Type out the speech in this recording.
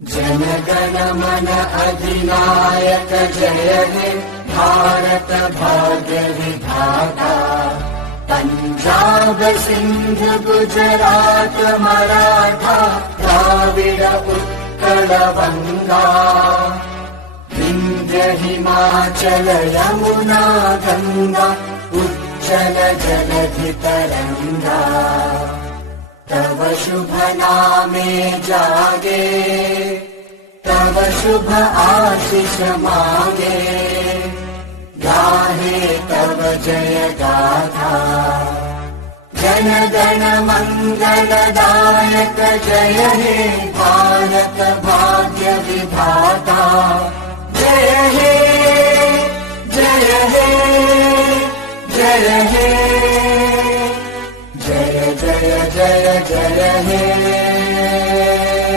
जनगण मन अधिनायक जय हे भारत भाग्य विधाता। पंजाब सिंध गुजरात मराठा द्राविड उत्कल बंगा। विंध्य हिमाचल यमुना गंगा उज्जल जलधि तरंगा। तव शुभ नामे जागे तव शुभ आशीष मांगे। गाहे तव जय गाथा जन गण मंगलदायक जय हे भारत भाग्य